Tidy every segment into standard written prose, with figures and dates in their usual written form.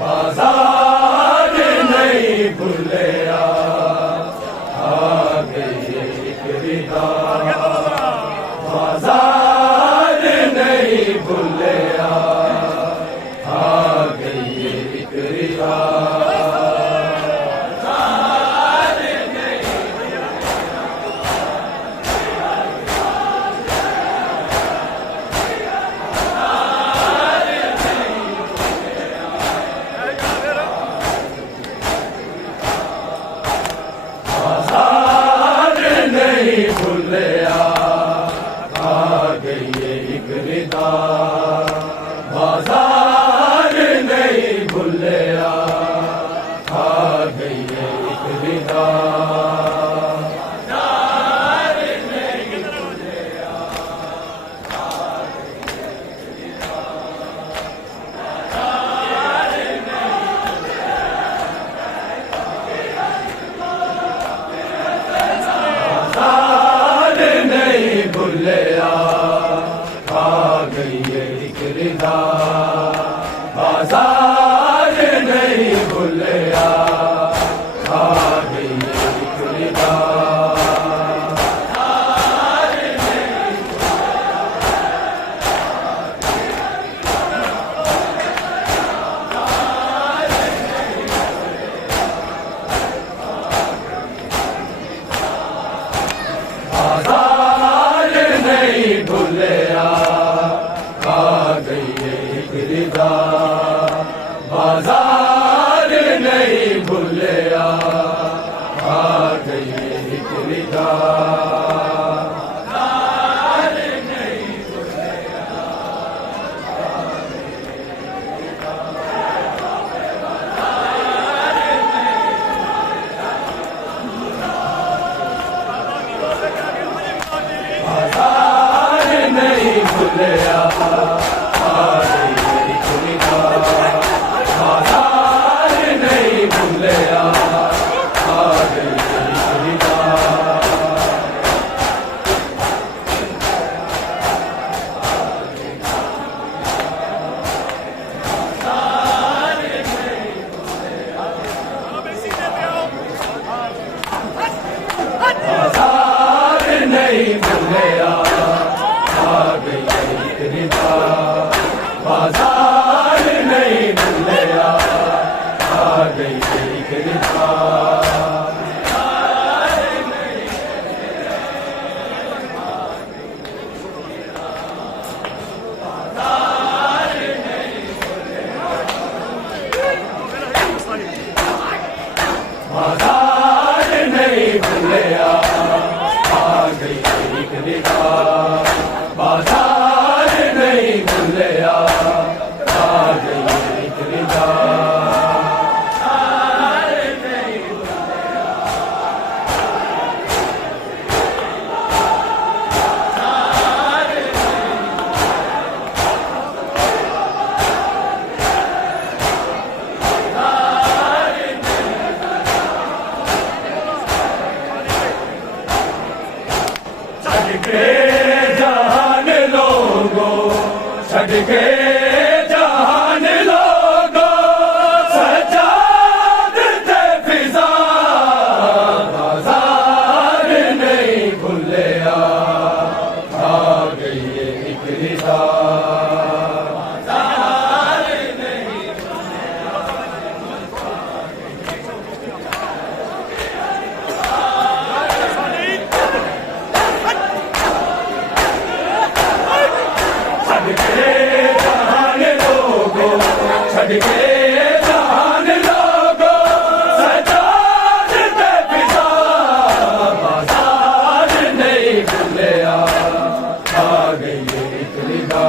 बाजार नहीं भूलिया आ गई एक रिदा। बाजार नहीं भूलिया आ गई एक रिदा। नहीं भूलिया आ गई एक रिदा। बाजार नहीं भूलिया आ गई एक रिदा। भूलिया आ गई एक रिदा। बाजार नहीं भूलिया आ गई एक रिदा। नहीं भूलिया आ गई एक रिदा। बाजार नहीं भूलिया आ गई एक रिदा। नहीं भूलिया आ गई एक रिदा। बाजार नहीं भूलिया आ गई एक रिदा। बाजार नहीं भूलिया आ गई एक रिदा। बाजार नहीं भूलिया आ गई एक रिदा। बाजार नहीं भूलिया आ गई एक रिदा। बाजार नहीं भूलिया आ गई एक रिदा। छड़ के जहान लोगों, छड़ के जहान लोगों, सजाद थे फिजा। बाजार नहीं भूलिया आ गई एक रिदा। छड़ के जहान लोगों, छड़ के जहान लोगों, सजाद थे फिजा। बाजार नहीं भूलिया आ गई एक रिदा।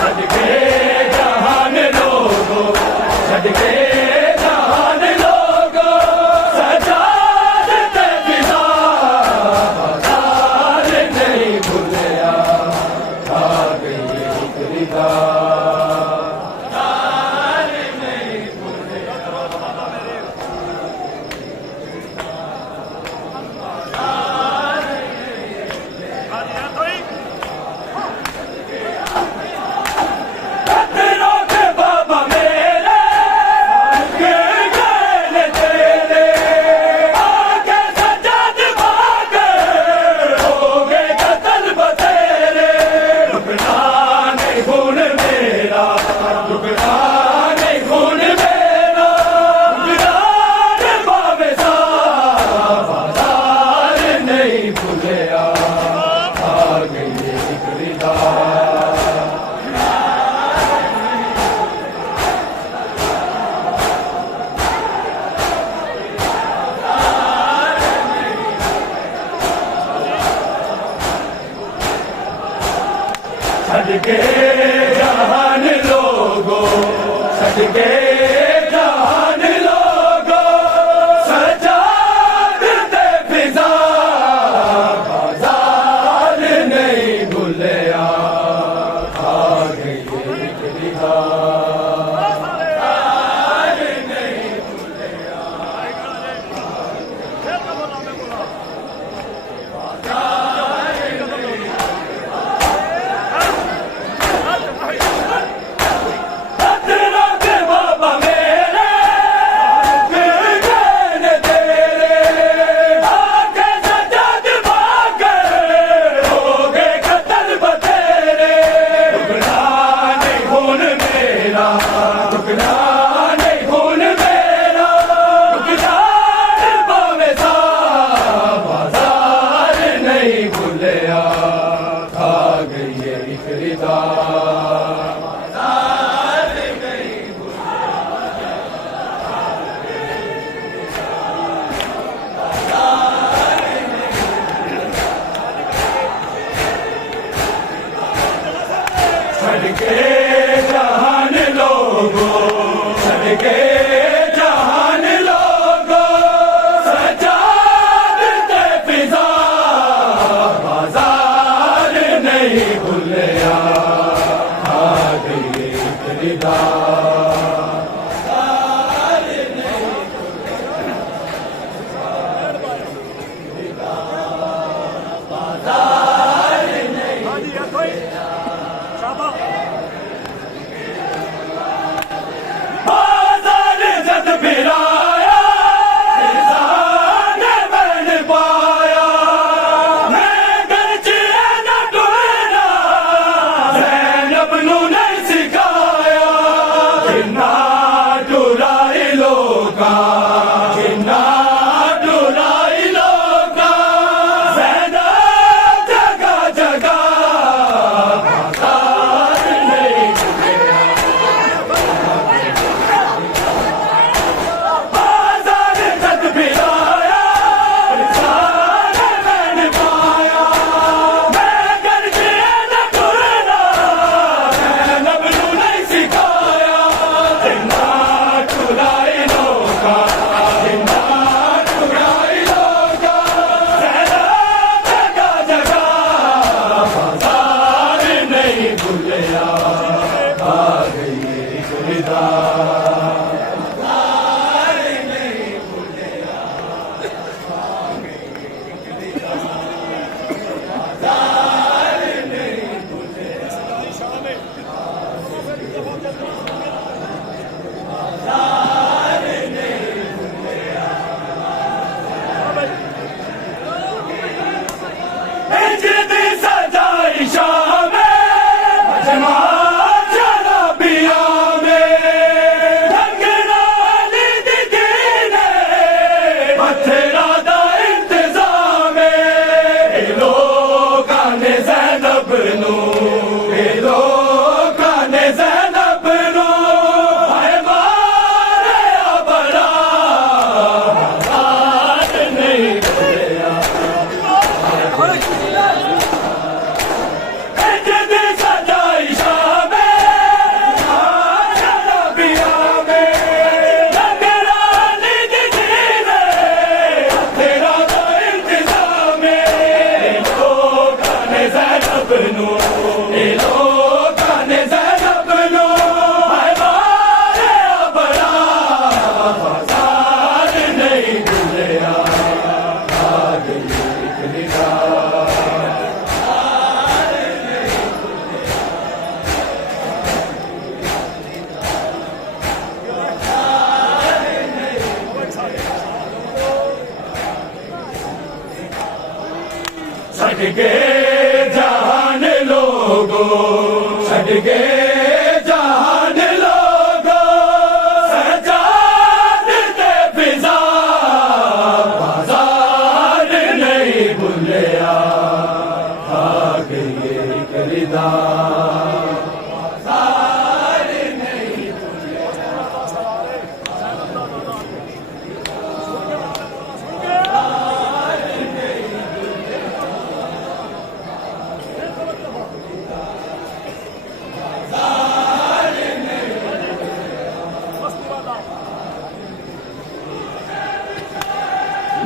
छड़ के जहान लोगों, के जहान लोगो सजाद दे फिजा बाजार नहीं भूलिया आ गई एक रिदा सदके जहान लोगो सदके जहान लोगो सजाद दे फिजा बाजार नहीं भूलिया आ गई एक रिदा सदके जहान लोगो सदके जहान लोगो सजाद दे फिजा बाजार नहीं भूलिया आ गई एक रिदा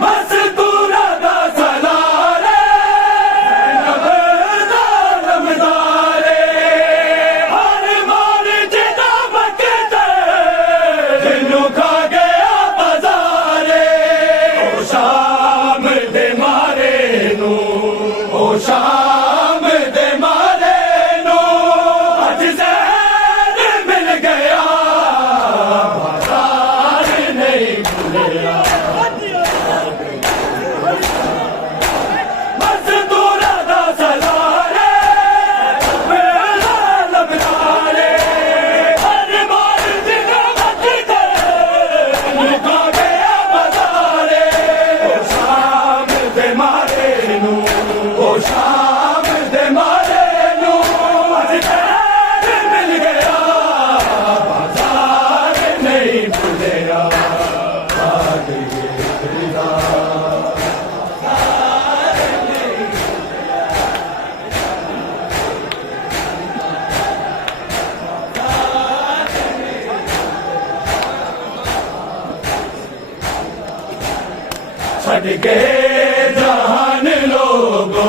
मस्तूरा दा सलारे नबदार रमदारे हर मार जिदा बकते जिन्नू खा गया बाजारे ओ शाम दे मारे नू ओ शाम दे मारे नू अज जहर मिल गया बाजार नहीं भूलिया मस्तूरा दा सलारे लबदारे हर मार जिदा बकते जिन्नू खा गया बाजारे ओ शाम दे मारे नू ओ शाम दे मारे नू अज जहर मिल गया बाजार नहीं भूलिया आ गई खुदा छड़ गए जहान लोगो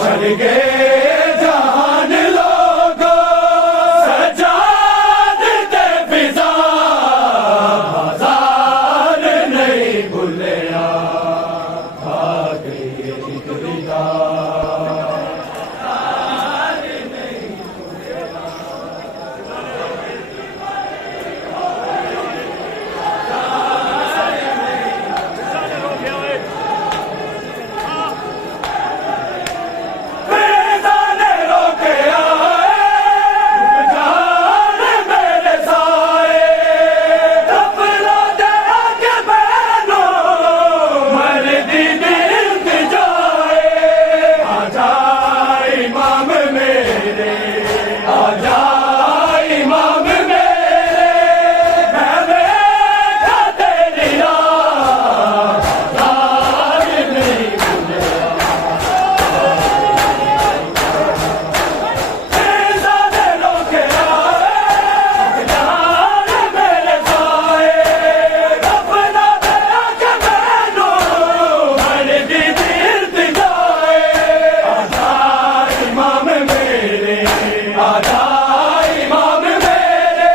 छड़ गए जहान लोगो सजाद दे फिजा बाजार नहीं भूलिया आ गई खुदा बेजाने रोके आए जान मेरे साए कपड़ा दे आके बहनो मर दी दिल जाए आ जाए इमाम मेरे आ जाए इमाम मेरे मैं बैठा तेरी राह बाजार नहीं भूलिया बेजाने रोके आए जान मेरे साए कपड़ा दे आके बहनो मर दी दिल जाए आ जाए इमाम मेरे आ जाए इमाम मेरे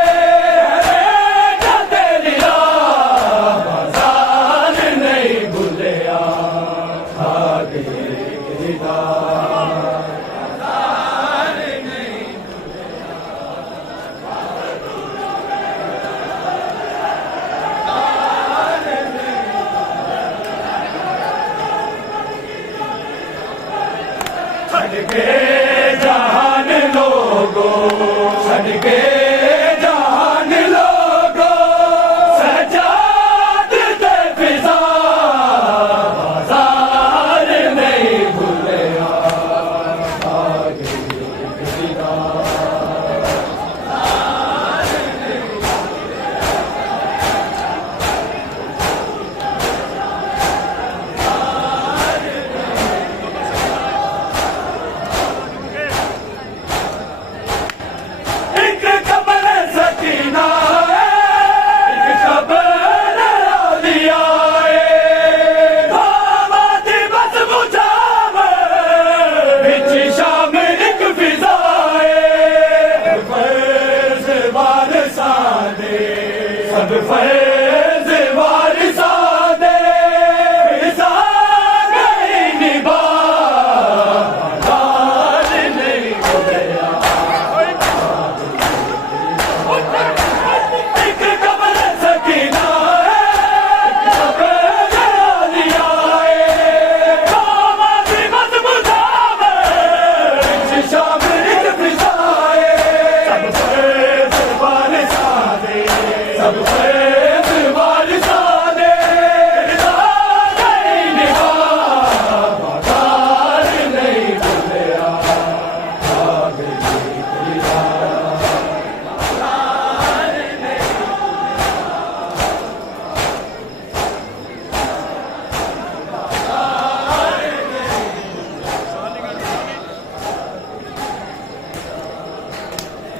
बैठा तेरी राह बाजार नहीं भूलिया आ गई खुदा छड़ गए जहान लोगो छड़ गए जहान लोगो सजाद दे फिजा बाजार नहीं भूलिया आ गई खुदा एक खबर सकीना एक खबर लिया दामादी बस बुझावे बिच शाम एक फिजाए फैज वारसा दे सब फैज वारसा दे फिजा गई निभा बाजार नहीं भूलिया एक कमल सकीना लिया दामादी बस बुझावे बिच शाम एक फिजाए सब फैज वारसा दे सब फैज वारसा दे फिजा गई निभा बाजार नहीं भूलिया आ गई खुदा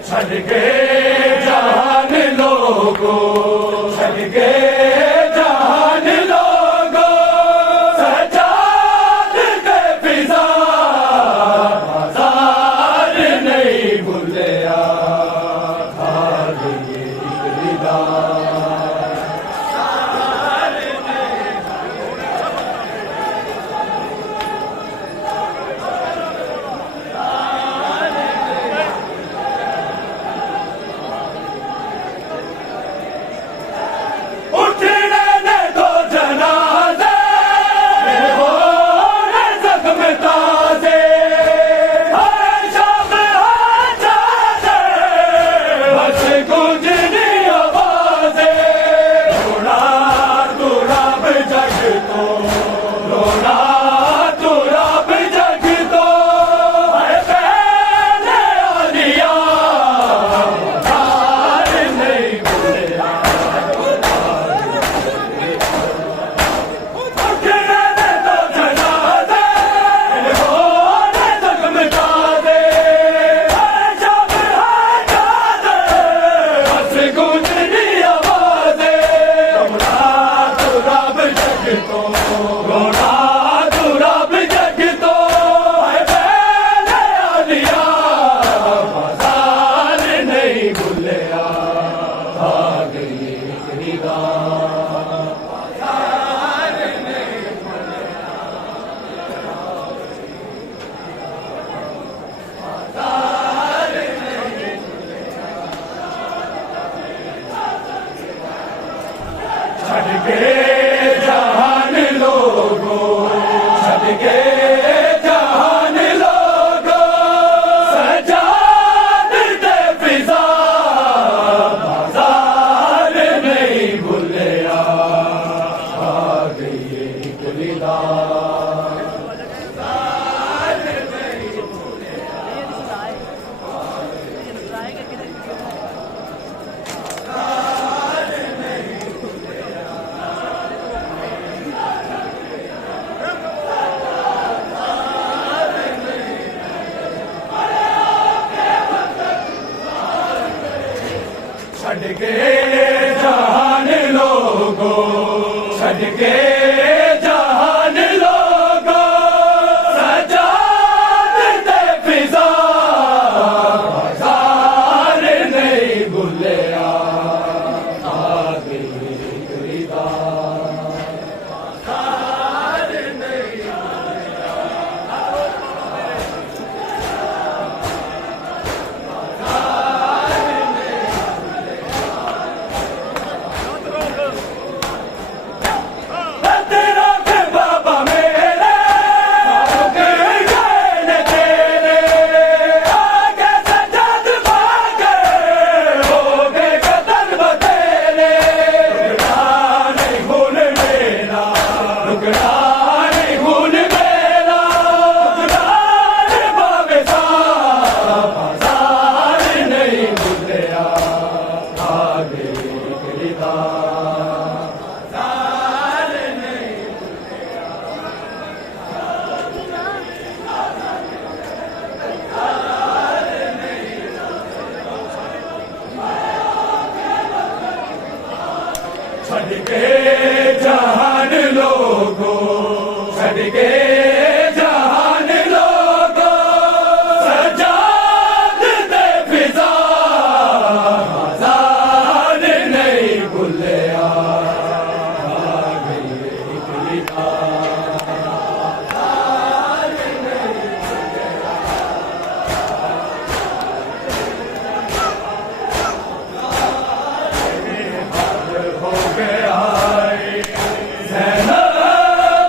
छड़ गए जहान लोगो छड़ गए जहान लोगो छड़ के जहान लोगो छड़ के जहान लोगो सजाद दे फिजा बाजार नहीं भूलिया आ गई खरीदा छड़ के जहान लोगो छड़ के जहान लोगो सजाद दे फिजा बाजार नहीं भूलिया आ गई खरीदा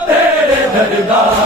तेरे दरदार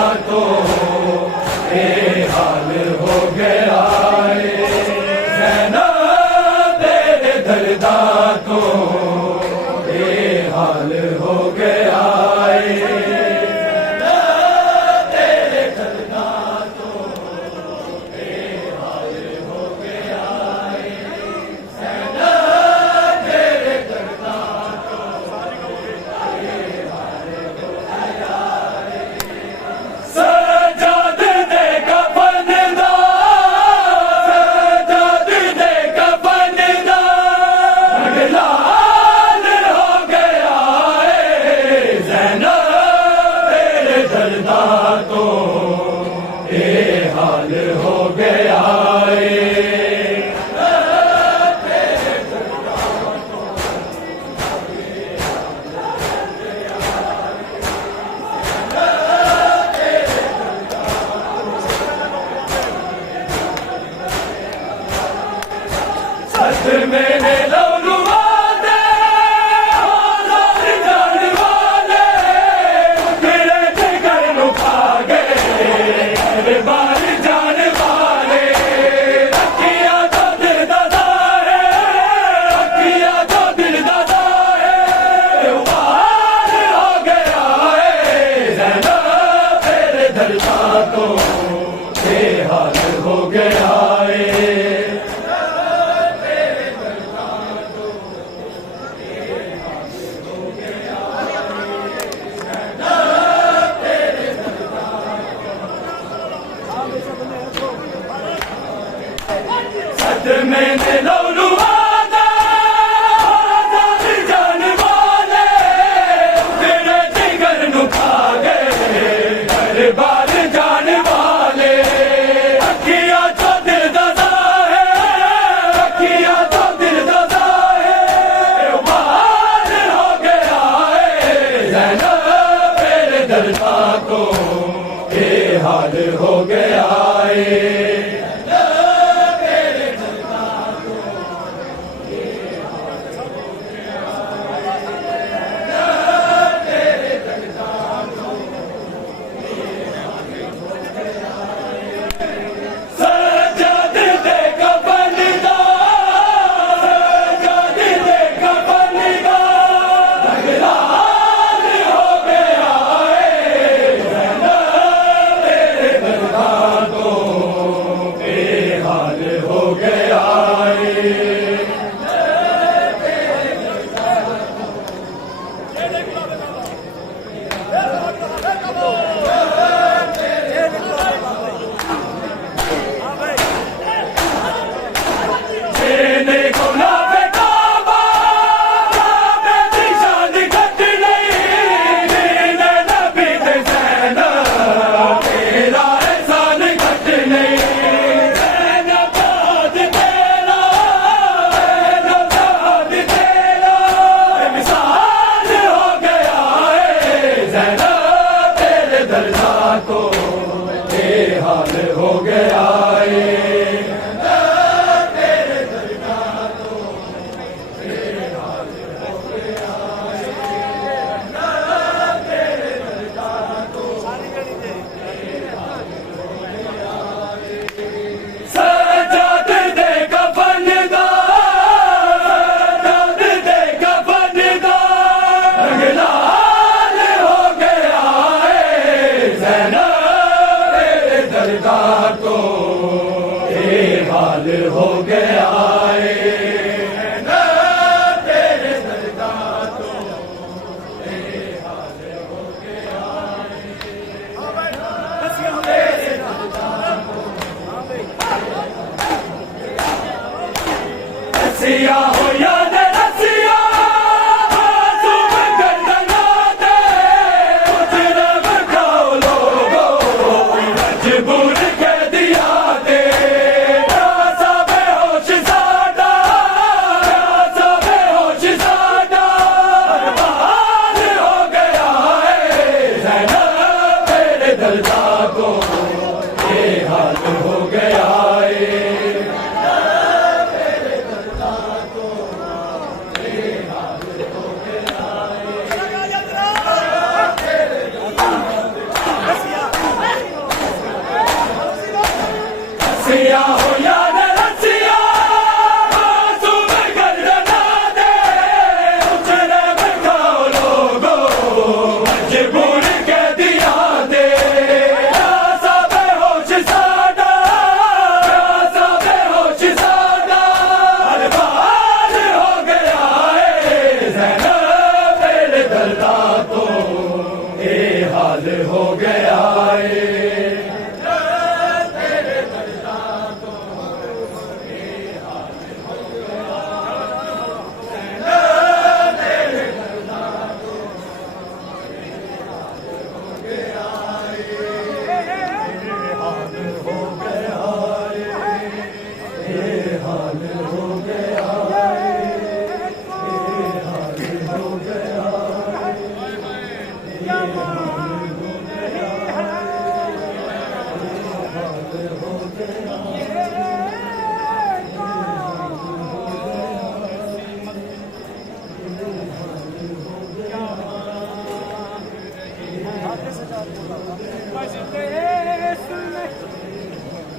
हाल हो गया है।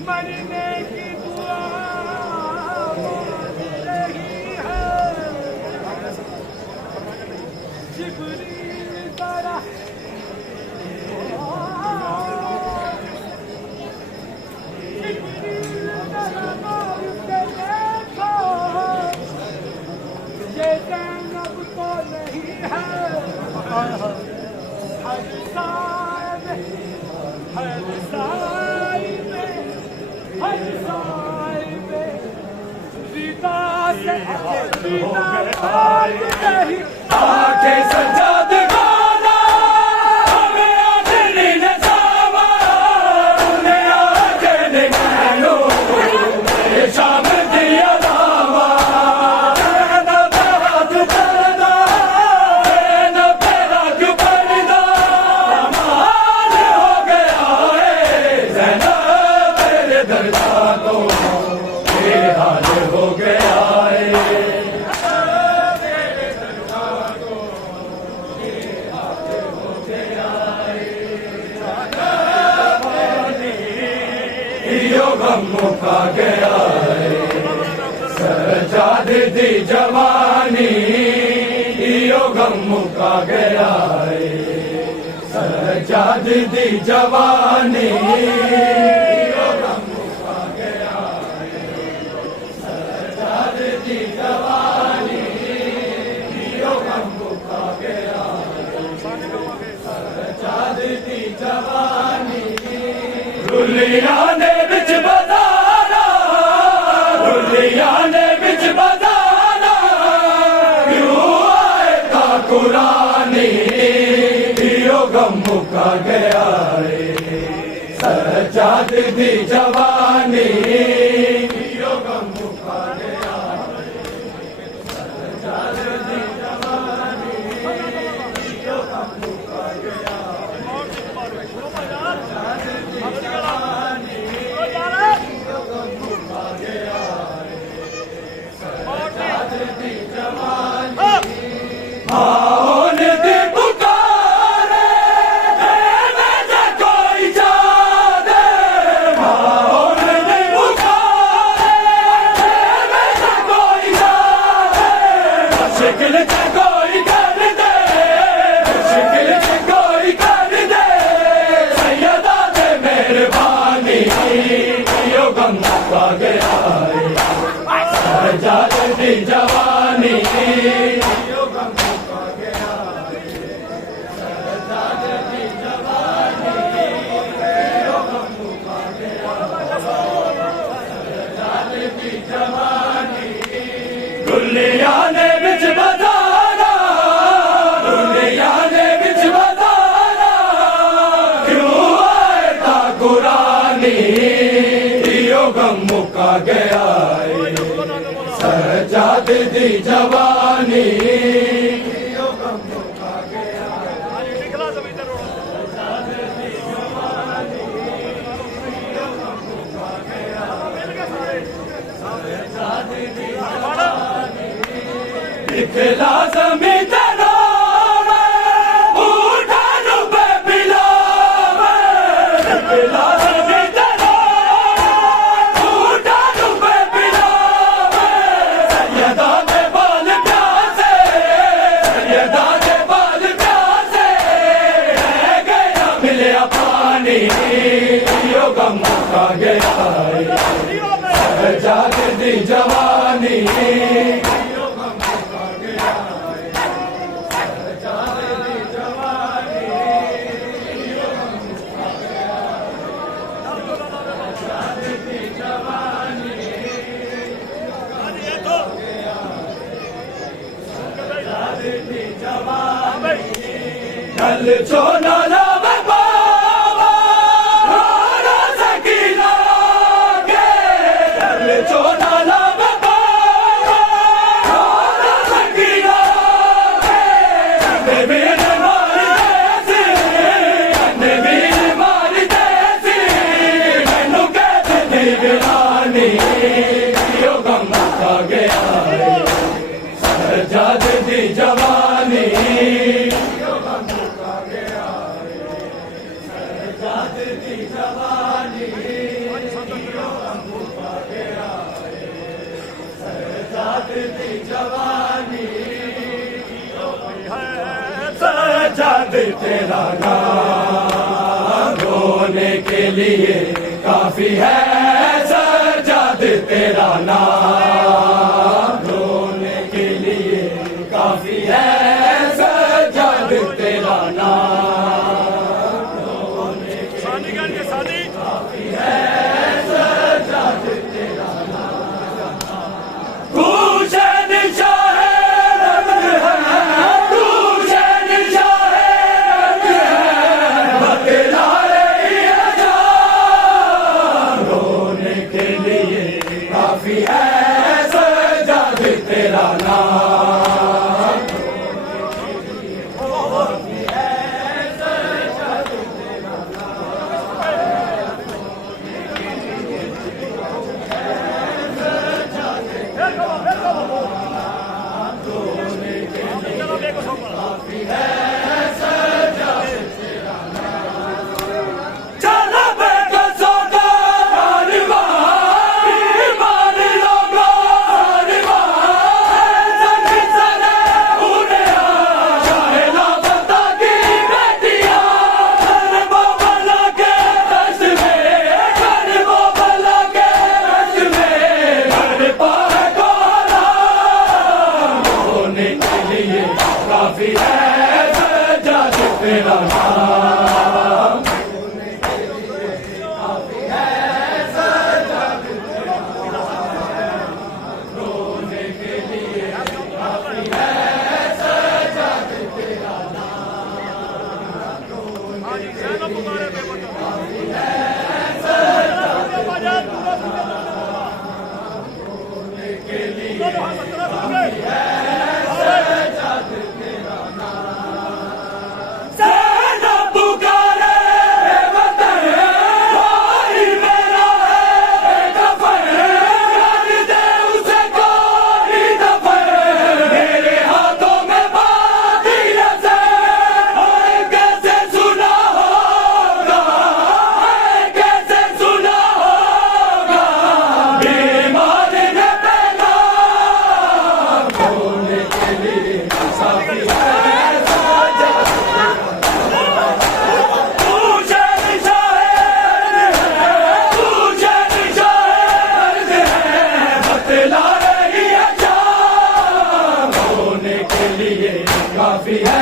मरने की दुआ रही है, जिब्रील तारा ये ज़ैनब तो नहीं है, हर साल में विदा से नहीं आके सजाद गाना हमें आखिरी नजामा उन्हें आके निकालो ये शाम दिया दावा न पेरा क्यों करदा न पेरा क्यों करदा कमाल हो गया है ज़ैनब तेरे दर्दा तो ये हाल हो गया है। यो गम मुका गया है सजाद दी जवानी यो गम मुका गया है सजाद दी जवानी यो गम मुका गया है सजाद दी जवानी यो गम मुका गया है सजाद दी जवानी दुनिया ने बिच बजाना दुनिया ने बिच बजाना क्यों आएगा कुरानी यो गम मुका गया है सजाद दी जवानी यो गम मुका गया है सजाद दी जवानी यो गम मुका गया माहौल दी पुकारे मुझे कोई जाने माहौल दी पुकारे मुझे कोई जाने मुश्किल से कोई कर दे मुश्किल से कोई कर दे सैयदा दे मेहरबानी यो गम मुका गया है सजाद दी जवानी यो गम मुका गया है सजाद दी जवानी यो गम मुका गया सजाद दी जवानी दुनिया ने बिच बजाना दुनिया ने बिच बजाना क्यों आएगा कुरानी यो गम मुका गया है सजाद दी जवानी यो गम मुका गया सजाद दी जवानी यो गम मुका गया सजाद दी जवानी दिखला ज़मीं ते रोवे उठा रुपए पिलावे दिखला ज़मीं ते रोवे उठा रुपए पिलावे सैयदा दे बाल प्यासे सैयदा दे बाल प्यासे रह गया मिलिया पानी यो गम मुका गया है सजाद दी जवानी यो गम मुका गया है कल छोना लावे बाबा राना सकीना के कल छोना लावे बाबा राना सकीना के बीर मार देसी अन्ने बीर मार देसी मैनू कहते दी वीरानी यो गम खा गया सरजाद दी जवानी सजाद तेरा नाम रोने के लिए काफी है सजाद तेरा नाम रोने के लिए काफी है सजाद तेरा नाम रोने के लिए काफी है सजाद तेरा नाम हुसैन शाह रंग है हुसैन शाह रंग है बतला रही है जान रोने के लिए काफी है सजाद तेरा नाम चला बेटा सौदा हारवा ईमान लोगो हारवा संगी सने उन्हें चाहे ना बता की बेटियां कर वो भला के रस में कर वो भला के रस में कर पाए कोला होने के लिए काफी है सजाद तेरा नाम सेना पुकारे वतन भाई मेरा है दफन कर दे उसे कोई दफन मेरे हाथों में बातिल से हाय कैसे सुना होगा हाय कैसे सुना होगा बीमार ने पहला होने के लिए साफी है काफी है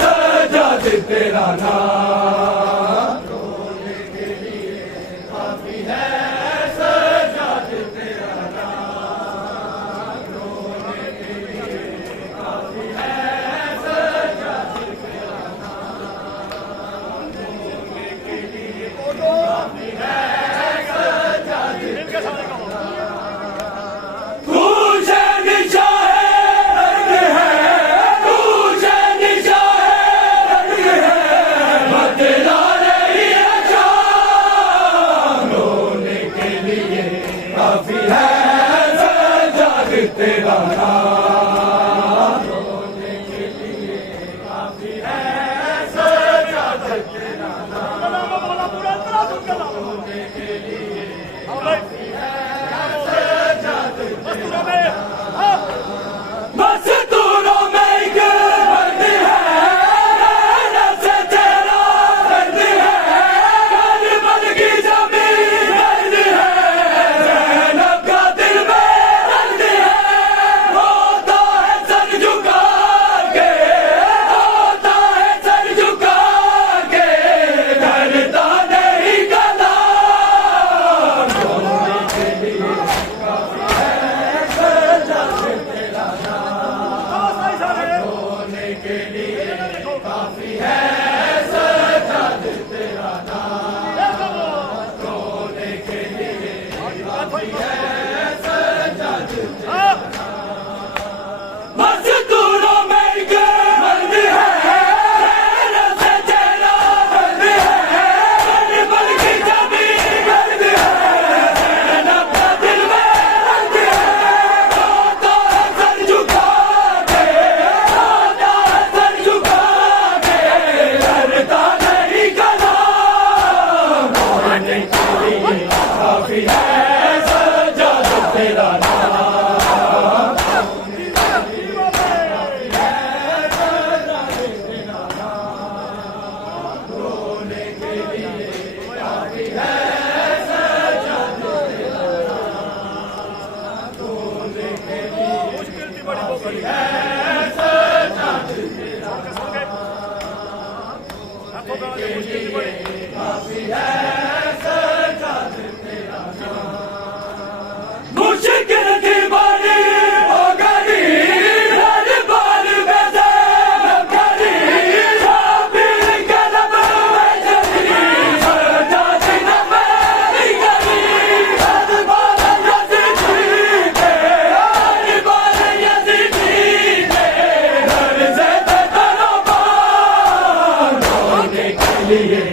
सजाद तेरा नाम रोने के लिए काफी है सजाद तेरा नाम रोने के लिए काफी है सजाद तेरा नाम रोने के लिए काफी है सजाद तेरा नाम हुसैन शाह रंग है हुसैन शाह रंग है बतला रही है जान रोने के लिए काफी है सजाद तेरा नाम रोने के लिए काफी है सजाद तेरा नाम रोने के लिए काफी है सजाद तेरा नाम मस्तूरों में एक मर्द है रहना से तेरा दर्द है करबल की जमीन दर्द है ज़ैनब का दिल में दर्द है होता है सर झुका के होता है सर झुका के करता नहीं गला रोने के लिए काफी है सजाद तेरा नाम रोने के लिए काफी है सजाद तेरा नाम रोने के लिए काफी है सजाद तेरा मजदूरों में के मर्द है रज़े तेरा मर्द है बन की जमीन गर्द है अपना दिल में दर्द है रोता है सर झुका के रोता है सर झुका के डरता नहीं कलाम रोने के लिए काफी है सजाद तेरा नाम मुश्किल की बारी हो गई हर बार वैसे करी शाबिर के लब में चली सजाती न मेरी गली हर बार यज़ीदी के हर बार यज़ीदी के हर से तड़पा रोने के लिए